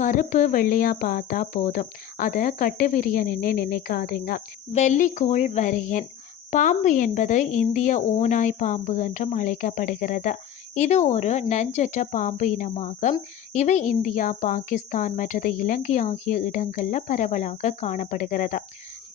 கருப்பு வெள்ளையாக பார்த்தா போதும். அதை கட்டுவிரியன்னு நினைக்காதீங்க. வெள்ளிக்கோள் வரையன். பாம்பு என்பது இந்திய ஓநாய் பாம்பு என்றும் அழைக்கப்படுகிறது. இது ஒரு நஞ்சற்ற பாம்பு இனமாகும். இவை இந்தியா பாகிஸ்தான் மற்றது இலங்கை ஆகிய இடங்களில் பரவலாக காணப்படுகிறது.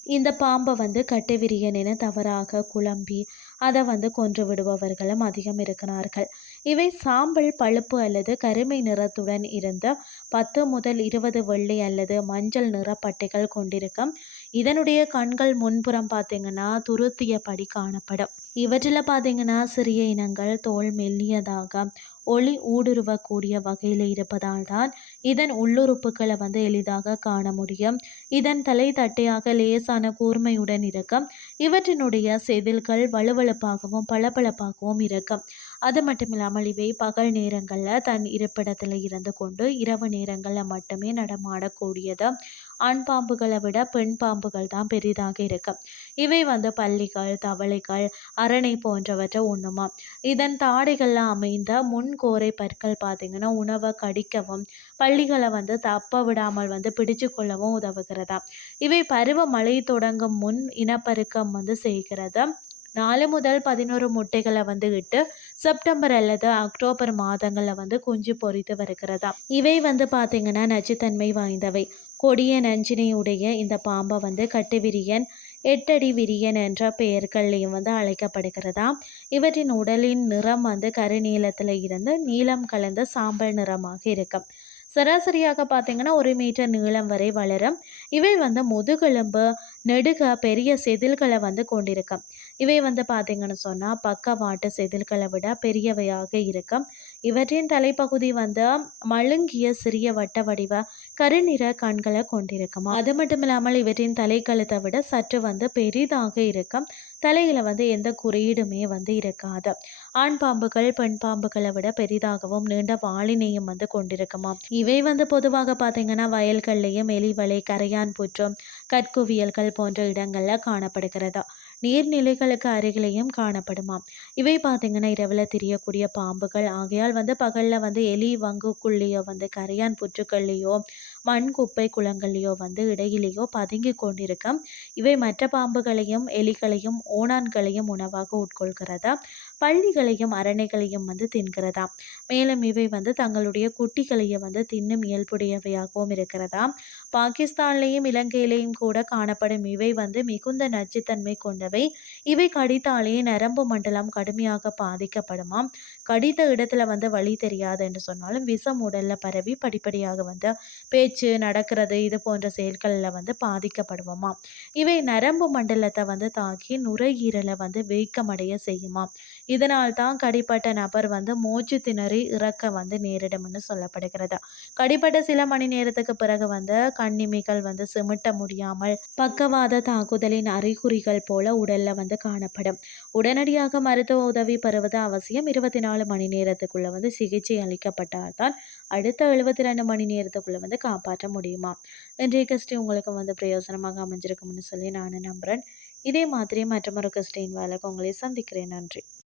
இந்த பாம்பை வந்து கட்டுவிரியன் என தவறாக குழம்பி அதை வந்து கொன்று விடுபவர்களும் அதிகம் இருக்கிறார்கள். இவை சாம்பல் பழுப்பு அல்லது கருமை நிறத்துடன் இருந்த பத்து முதல் இருபது வெள்ளி அல்லது மஞ்சள் நிற பட்டைகள் கொண்டிருக்கும். இதனுடைய கண்கள் முன்புறம் பார்த்தீங்கன்னா துருத்தியபடி காணப்படும். இவற்றில் பார்த்தீங்கன்னா சிறிய இனங்கள் தோல் மெல்லியதாக ஒளி ஊடுருவக்கூடிய வகையில் இருப்பதால் தான் இதன் உள்ளுறுப்புகளை வந்து எளிதாக காண முடியும். இதன் தலை தட்டையாக லேசான கூர்மையுடன் இருக்கும். இவற்றினுடைய செதில்கள் வலுவழுப்பாகவும் பளபளப்பாகவும் இருக்கும். அது மட்டும் இல்லாமல் இவை பகல் நேரங்களில் தன் இருப்பிடத்தில் இருந்து கொண்டு இரவு நேரங்களில் மட்டுமே நடமாடக்கூடியது. ஆண் பாம்புகளை விட பெண் பாம்புகள் தான் பெரிதாக இருக்கும் இவை வந்து பள்ளிகள் தவளைகள் அரணை போன்றவற்றை உண்ணுமா? இதன் தாடைகளில் அமைந்த முன் கோரை பற்கள் பார்த்திங்கன்னா உணவை கடிக்கவும் பள்ளிகளை வந்து தப்ப விடாமல் வந்து பிடிச்சு கொள்ளவும் உதவுகிறதா? இவை பருவ மழை தொடங்கும் முன் இனப்பெருக்கம் வந்து செய்கிறது. நாலு முதல் பதினோரு முட்டைகளை வந்து இட்டு செப்டம்பர் அல்லது அக்டோபர் மாதங்களில் வந்து குஞ்சு பொறித்து வருகிறதா. இவை வந்து பார்த்திங்கன்னா நச்சுத்தன்மை வாய்ந்தவை. கொடிய நஞ்சினையுடைய இந்த பாம்பை வந்து கட்டுவிரியன் எட்டடி விரியன் என்ற பெயர்களையும் வந்து அழைக்கப்படுகிறதா. இவற்றின் உடலின் நிறம் வந்து கருநீளத்தில் இருந்து நீளம் கலந்த சாம்பல் நிறமாக இருக்கும். சராசரியாக பார்த்தீங்கன்னா ஒரு மீட்டர் நீளம் வரை வளரும். இவை வந்து முதுகெலும்பு நெடுக பெரிய செதில்களை வந்து கொண்டிருக்கும். இவை வந்து பார்த்திங்கன்னு சொன்னால் பக்கவாட்டு செதில்களை விட பெரியவையாக இருக்கும். இவற்றின் தலைப்பகுதி வந்து மழுங்கிய சிறிய வட்ட வடிவ கருநிற கண்களை கொண்டிருக்கும். அது மட்டும் இல்லாமல் இவற்றின் தலைக்கழுத்தை விட சற்று வந்து பெரிதாக இருக்கும். தலையில் வந்து எந்த குறியீடுமே வந்து இருக்காது. ஆண் பாம்புகள் பெண் பாம்புகளை விட பெரிதாகவும் நீண்ட வாளினையும் வந்து கொண்டிருக்குமா? இவை வந்து பொதுவாக பார்த்தீங்கன்னா வயல்கள்லேயும் எலிவலை கரையான் புற்றம் கற்குவியல்கள் போன்ற இடங்களில் காணப்படுகிறது. நீர்நிலைகளுக்கு அருகிலையும் காணப்படுமாம் இவை பார்த்திங்கன்னா இரவில் தெரியக்கூடிய பாம்புகள். ஆகையால் வந்து பகலில் வந்து எலி வங்குக்குள்ளேயோ வந்து கரையான் புற்றுக்கள்லேயோ மண் குப்பை குளங்கள்லேயோ வந்து இடையிலேயோ பதுங்கி கொண்டிருக்கும். இவை மற்ற பாம்புகளையும் எலிகளையும் ஓணான்களையும் உணவாக உட்கொள்கிறதா? பள்ளிகளையும் அரணைகளையும் வந்து தின்கிறதா? மேலும் இவை வந்து தங்களுடைய குட்டிகளையும் வந்து தின்னும் இயல்புடையவையாகவும் இருக்கிறதா? பாகிஸ்தான்லேயும் இலங்கையிலேயும் கூட காணப்படும் இவை வந்து மிகுந்த நச்சுத்தன்மை கொண்டவை. இவை கடித்தாலே நரம்பு மண்டலம் கடுமையாக பாதிக்கப்படுமாம். கடித்த இடத்துல வந்து வழி தெரியாது என்று சொன்னாலும் விஷம் உடல்ல பரவி படிப்படியாக வந்து பேச்சு நடக்கிறது இது போன்ற செயல்களில் வந்து பாதிக்கப்படுவோமா? இவை நரம்பு மண்டலத்தை வந்து தாக்கி நுரையீரலை வந்து வீக்கமடைய செய்யுமா? இதனால் தான் கடிப்பட்ட நபர் வந்து மூச்சு திணறி இறக்க வந்து நேரிடும்னு சொல்லப்படுகிறது. கடிப்பட்ட சில மணி நேரத்துக்கு பிறகு வந்து கண்ணிமைகள் வந்து சிமிட்ட முடியாமல் பக்கவாத தாக்குதலின் அறிகுறிகள் போல உடல்ல வந்து காணப்படும். உடனடியாக மருத்துவ உதவி பெறுவது அவசியம். இருபத்தி நாலு மணி நேரத்துக்குள்ள வந்து சிகிச்சை அளிக்கப்பட்டால்தான் அடுத்த எழுபத்தி ரெண்டு மணி நேரத்துக்குள்ள வந்து காப்பாற்ற முடியுமா? இன்றைய கஸ்டி உங்களுக்கு வந்து பிரயோசனமாக அமைஞ்சிருக்கும்னு சொல்லி நான் நம்புகிறேன் இதே மாதிரி மற்றொரு கிறிஸ்டின் வேலைக்கு உங்களை சந்திக்கிறேன். நன்றி.